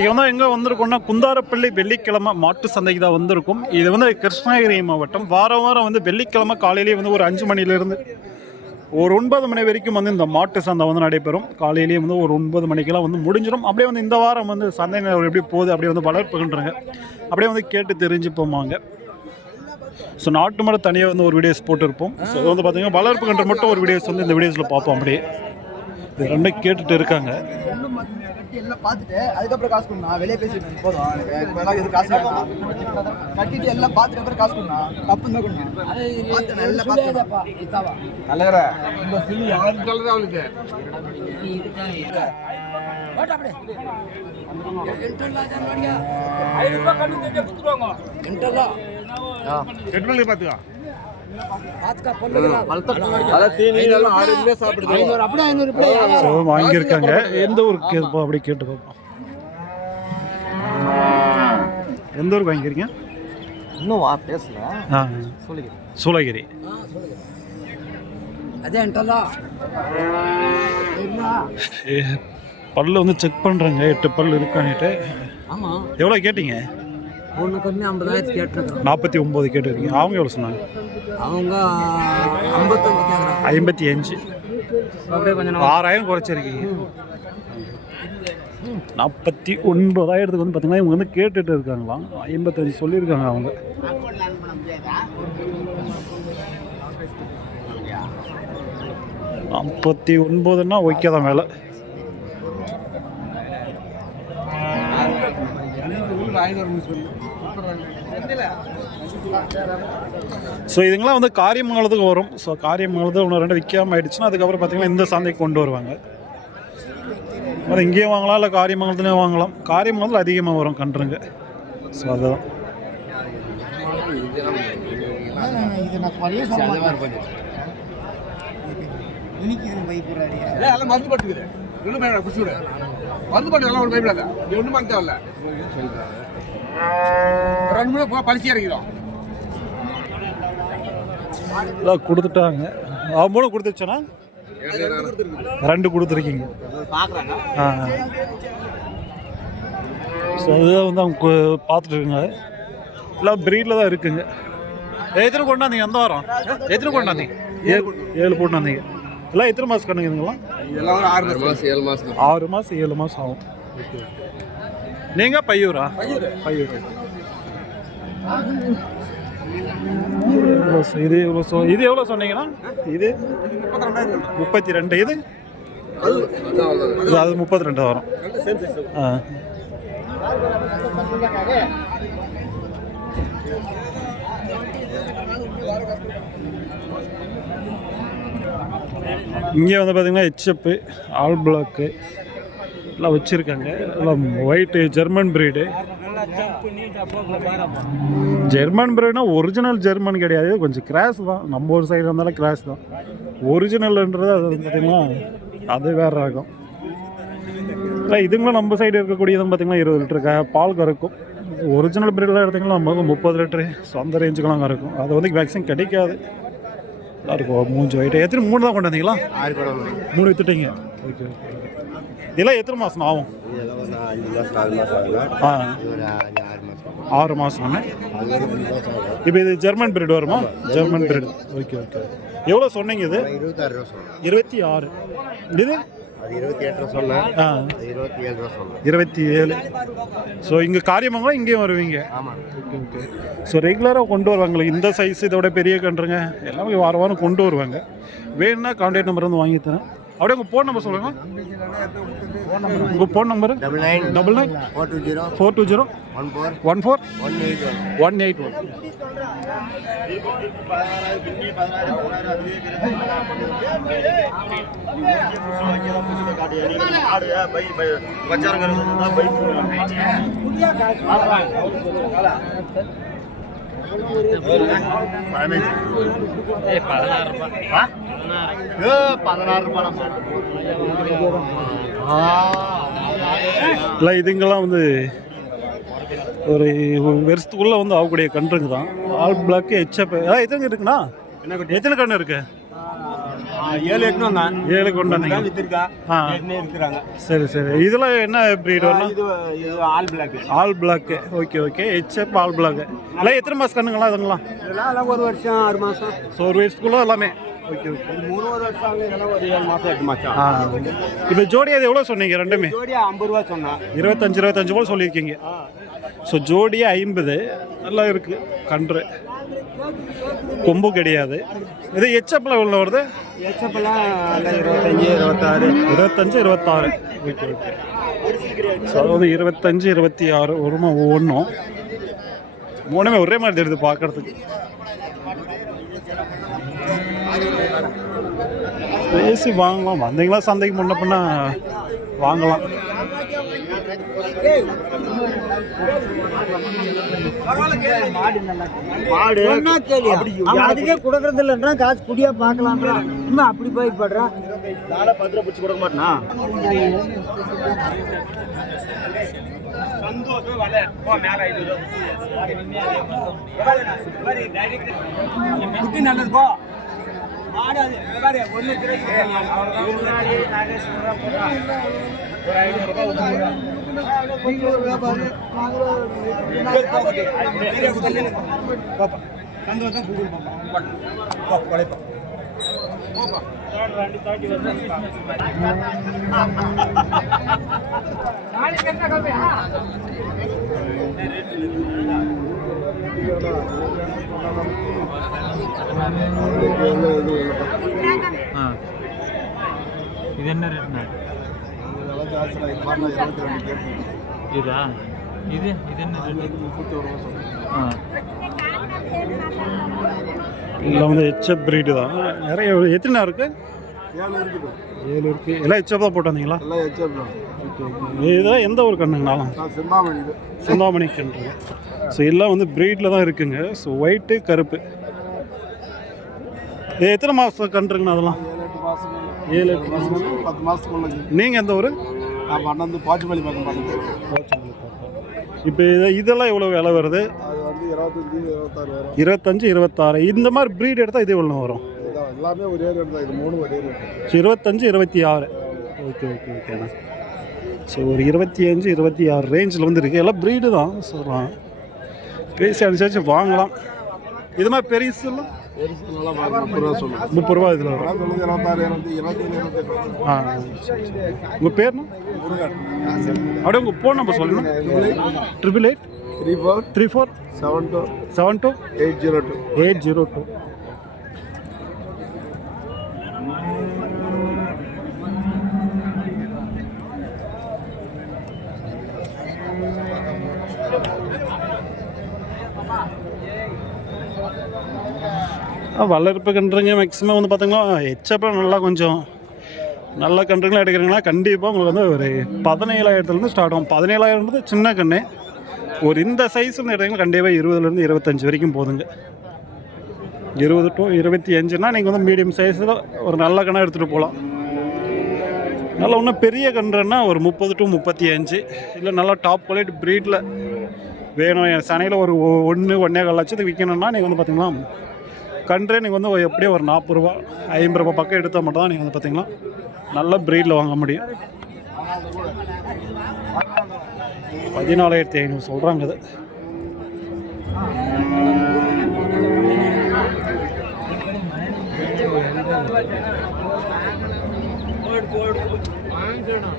இது வந்து எங்கே வந்திருக்கோம்னா குந்தாரப்பள்ளி வெள்ளிக்கிழமை மாட்டு சந்தைக்கு தான் வந்திருக்கும். இது வந்து கிருஷ்ணகிரி மாவட்டம். வாரம் வாரம் வந்து வெள்ளிக்கிழமை காலையிலேயே வந்து ஒரு அஞ்சு மணிலேருந்து ஒரு ஒன்பது மணி வரைக்கும் வந்து இந்த மாட்டு சந்தை வந்து நடைபெறும். காலையிலேயே வந்து ஒரு ஒன்பது மணிக்கெல்லாம் வந்து முடிஞ்சிடும். அப்படியே வந்து இந்த வாரம் வந்து சந்தை நிலவரம் எப்படி போகுது அப்படியே வந்து வளர்ப்புகின்றாங்க அப்படியே வந்து கேட்டு தெரிஞ்சு போவாங்க ஸோ நாட்டு மட தனியாக வந்து ஒரு வீடியோஸ் போட்டிருப்போம். ஸோ இது வந்து பார்த்தீங்கன்னா வளர்ப்புகின்ற மட்டும் ஒரு வீடியோஸ் வந்து இந்த வீடியோஸில் பார்ப்போம் அப்படியே. இது ரெண்டும் கேட்டுட்டு இருக்காங்க. கட்டி எல்லாம் பார்த்துட்டு அதுக்கப்புறம் காசு கொடுண்ணா. வெளியே பேசிட்டு போதும் எனக்கு எதுவும் காசு வேண்டாம் கட்டிட்டு எல்லாம் பார்த்துட்டு அப்புறம் காசு கொடுண்ணா. தப்பு தான் கொடுண்ணா நல்லா தலைவரே. இந்த சில்லு. யாருக்கு தலைவர் அவளுக்கு? பாத்துக்கா வாங்கியிருக்காங்க. எந்த ஊருக்கு அப்படி கேட்டு பார்ப்போம் எந்த ஊருக்கு வாங்கிக்கிறீங்க இன்னும் வா பேசல. சூளகிரி. பல்லு வந்து செக் பண்ணுறாங்க எட்டு பல் இருக்கான்னுட்டு. ஆமா. எவ்வளோ கேட்டீங்க? ஒன்று கம்மி ஐம்பதாயிரத்து கேட்டிருக்கிறோம் நாற்பத்தி ஒம்பது கேட்டுருக்கீங்க. அவங்க எவ்வளோ சொன்னாங்க? அவங்க ஐம்பத்தஞ்சு கேட்குறாங்க. ஐம்பத்தி அஞ்சு. அப்படியே கொஞ்சம் ஆறாயிரம் குறைச்சிருக்கீங்க. நாற்பத்தி ஒன்பதாயிரத்துக்கு வந்து பார்த்தீங்கன்னா இவங்க வந்து கேட்டுட்டு இருக்காங்களாம். ஐம்பத்தஞ்சு சொல்லியிருக்காங்க அவங்க. நாற்பத்தி ஒன்பதுன்னா ஓகே தான் வேலை. ஸோ இதுங்களாம் வந்து காரியமங்கலத்துக்கு வரும். ஸோ காரியமங்கலத்துக்கு ஒன்று ரெண்டு விற்காம ஆயிடுச்சுன்னா அதுக்கப்புறம் பார்த்தீங்கன்னா இந்த சந்தைக்கு கொண்டு வருவாங்க. அது இங்கேயும் வாங்கலாம் இல்லை காரியமங்கலத்துலேயும் வாங்கலாம். காரியமங்கலத்தில் அதிகமாக வரும் கன்றுங்க. ஸோ அதுதான். மருந்து பட்டுக்குது. ஒன்றும் மருந்து பட்டு எல்லாம் ஒன்றும் பயப்படாத ஒன்றும் தேவையில்ல. ரெண்டு மூணு போ பழிச்சு இறக்கிறோம் எல்லாம் கொடுத்துட்டாங்க. அவன் மூணு கொடுத்துருச்சோன்னா? ரெண்டு கொடுத்துருக்கீங்க. ஆ ஸோ அதுதான் வந்து அவங்க பார்த்துட்டு இருக்காங்க எல்லாம் ப்ரீடில் தான் இருக்குங்க. எத்தனை கொண்டாந்தீங்க எந்த வாரம்? எத்தனை கொண்டாந்தீங்க ஏழு ஏழு போட்டு வந்தீங்க எல்லாம் எத்தனை மாதம் கண்ணுங்க ஒரு ஆறு மாசம். ஏழு மாசம் ஆறு மாதம் ஏழு மாதம் ஆகும். நீங்கள் பையூரா? பையூர். இது எவ்வளோ சொ இது எவ்வளோ சொன்னீங்கன்னா? இது முப்பத்தி ரெண்டு. இது? இது அது முப்பத்தி ரெண்டு வரும். ஆ. இங்கே வந்து பார்த்தீங்கன்னா ஹெச்எப்பு ஆல் பிளாக்கு எல்லாம் வச்சுருக்காங்க. எல்லாம் ஒயிட்டு ஜெர்மன் பிரீடு ஜெர்மன் பிரீட்னா ஒரிஜினல் ஜெர்மன் கிடையாது. கொஞ்சம் கிராஸ் தான். நம்ம ஒரு சைடு இருந்தாலும் கிராஸ் தான். ஒரிஜினல்ன்றது அது வந்து பார்த்திங்கன்னா அது வேறு ரகம். இல்லை இதுங்களும் நம்ம சைடு இருக்கக்கூடியதும் பார்த்திங்கன்னா இருபது லிட்டரு க பால் கறக்கும். ஒரிஜினல் பிரீடெலாம் எடுத்திங்கன்னா நம்ம வந்து முப்பது லிட்டரு ஸோ அந்த ரேஞ்சுக்கெல்லாம் கறக்கும். அது வந்து மேக்ஸிமம் கிடைக்காது. நல்லா இருக்கும். மூஞ்சி ஒயிட்டு எத்தனை மூணு தான் கொண்டு வந்தீங்களா? மூணு வித்துட்டீங்க. ஓகே ஓகே இதெல்லாம் எத்தனை மாதம் ஆகும்? ஆ. ஆறு மாதம் இப்போ இது ஜெர்மன் பிரீடு வருமா? ஜெர்மன் பிரீடு ஓகே ஓகே எவ்வளோ சொன்னீங்க இது? இருபத்தி ஆறு. இது? இருபத்தி ஏழு. ஸோ இங்கே காரியமங்கலம் இங்கேயும் வருவீங்க? ஓகே ஸோ ரெகுலராக கொண்டு வருவாங்களே இந்த சைஸ் இதோட பெரிய கன்றுங்க. எல்லாமே வாரம் வாரம் கொண்டு வருவாங்க. வேணும்னா கான்டாக்ட் நம்பர் வந்து வாங்கி தரேன். அப்படியே உங்கள் ஃபோன் நம்பர் சொல்லுங்கள் உங்கள் phone number double nine double nine four two zero four two zero one four one four one eight one one eight one இல்லை இதுங்கெல்லாம் வந்து ஒரு வருஷத்துக்குள்ளே வந்து ஆகக்கூடிய கன்றுங்க தான். ஆல் பிளாக்கு ஹெச்எப் அதான் எத்தனை இருக்குண்ணா? எத்தனை கன்று இருக்கு? ஏழு எட்டு வந்தேன் ஏழு கொண்டு வந்தீங்க வித்திருக்கா. ஆ. எட்டுனே இருக்கிறாங்க சரி சரி. இதில் என்ன ப்ரீட் வரணும் all black all black okay okay. HF all black எல்லாம் எத்தனை மாதம் கண்ணுங்களா அதுங்களா இதெல்லாம் ஒரு வருஷம் ஆறு மாசம். ஸோ ஒரு வயசுக்குள்ள எல்லாமே. இப்போ ஜோடி அது எவ்வளோ சொன்னீங்க ரெண்டுமே? ஜோடியா ஐம்பது ரூபா சொன்னேன் இருபத்தஞ்சு இருபத்தஞ்சு போல் சொல்லியிருக்கீங்க. ஸோ ஜோடியே ஐம்பது நல்லா இருக்குது கன்று. கொம்பு கிடையாது. இது ஹெச்எப்பில் எவ்வளோ வருது? எச்சப்பெல்லாம் இருபத்தஞ்சு இருபத்தாறு. இருபத்தஞ்சு இருபத்தாறு. Okay okay. ஸோ அதாவது இருபத்தஞ்சு இருபத்தி ஆறு ஒருமா ஒவ்வொன்றும் மூணுமே ஒரே மாதிரி தெரியுது பார்க்கறதுக்கு. பேசி வாங்கலாம். வந்தீங்களா சந்தைக்கு? முன்ன பின்ன வாங்கலாம். அதுக்கே கொடுக்கறது இல்லைன்றா காசு குடியா பார்க்கலான்றா இன்னும் அப்படி போய் படுறான் பத்து பிடிச்சி கொடுக்க மாட்டேனா? மேலே ஐநூறு குட்டி நல்லது போ மாடு அது பாரு ஒன்று ஒரு ஐநூறு ரூபாய் ஒரு நீங்களும் ஒரு கொலைப்பா இது என்ன ரேட்ண்ணா இதா? இது? இது என்ன ஆ. இல்லை வந்து ஹெச்எப் பிரீடு தான். நிறைய எத்தனை இருக்கு? ஏழு இருக்கு எல்லாம் ஹெச்எப் தான் போட்டு வந்தீங்களா? ஓகே ஓகே இதெல்லாம் எந்த ஒரு கண்ணுங்கனாலும் சிந்தாமணி கன்று. ஸோ எல்லாம் வந்து ப்ரீடில் தான் இருக்குங்க. ஸோ ஒயிட்டு கருப்பு. இது எத்தனை மாதம் கன்றுங்கண்ணா அதெல்லாம்? ஏழு எட்டு மாதம் பத்து மாதத்துக்குள்ள நீங்கள் எந்த ஊர்? நான் பண்ணது பாச்சுமல்லி பக்கம் பண்ணது இப்போ இதை இதெல்லாம் எவ்வளோ விலை வருது? அது வந்து இருபத்தஞ்சி இருபத்தாறு. வரும் இருபத்தஞ்சு இருபத்தாறு இந்த மாதிரி ப்ரீட் எடுத்தால் இது எவ்வளோ வரும்? எல்லாமே ஒரே ரேட் தான் இது மூணு ஒரே ரேட் இருபத்தஞ்சி இருபத்தஞ்சு இருபத்தி ஆறு. ஓகே ஓகே ஓகேண்ணா. ஸோ ஒரு இருபத்தி அஞ்சு இருபத்தி ஆறு ரேஞ்சில் வந்து இருக்குது எல்லாம் ப்ரீடு தான் சொல்கிறான் பேசி அனுசரித்து வாங்கலாம். இது மாதிரி பெரிய நல்லா முப்பது ரூபா இதில் ஆ உங்கள் பேர் அப்படியே உங்கள் ஃபோன் நம்பர் சொல்லுங்கள் triple eight three four three four seven two seven two eight zero two eight zero two வளர்ப்பு கன்றுங்க மேக்ஸிமம் வந்து பார்த்தீங்கன்னா ஹெச்எப்பில் நல்லா கொஞ்சம் நல்ல கன்றுங்களாக எடுக்கிறீங்கன்னா கண்டிப்பாக உங்களுக்கு வந்து ஒரு பதினேழாயிரத்துலேருந்து ஸ்டார்ட் ஆகும். பதினேழாயிரம்ன்றது சின்ன கன்று ஒரு இந்த சைஸ்ன்னு வந்து எடுத்தீங்கன்னா கண்டிப்பாக இருபதுலேருந்து இருபத்தஞ்சு வரைக்கும் போதுங்க. இருபது டு இருபத்தி அஞ்சுனா நீங்கள் வந்து மீடியம் சைஸில் ஒரு நல்ல கண்ணாக எடுத்துகிட்டு போகலாம் நல்லா இன்னும் பெரிய கன்றுன்னா ஒரு முப்பது டு முப்பத்தி அஞ்சு. இல்லை நல்லா டாப் குவாலிட்டி ப்ரீடில் வேணும். என் சனையில் ஒரு ஒன்று ஒன்றே கால் லட்சத்துக்கு விற்கணும்னா நீங்கள் வந்து பார்த்தீங்கன்னா கன்றே நீங்கள் வந்து எப்படியும் ஒரு நாற்பது ரூபா ஐம்பது ரூபா பக்கம் எடுத்தால் மட்டும் தான் நீங்கள் வந்து பார்த்தீங்கன்னா நல்ல ப்ரீடில் வாங்க முடியும். பதினாலாயிரத்தி ஐநூறு சொல்கிறாங்க அது. வாங்கணும்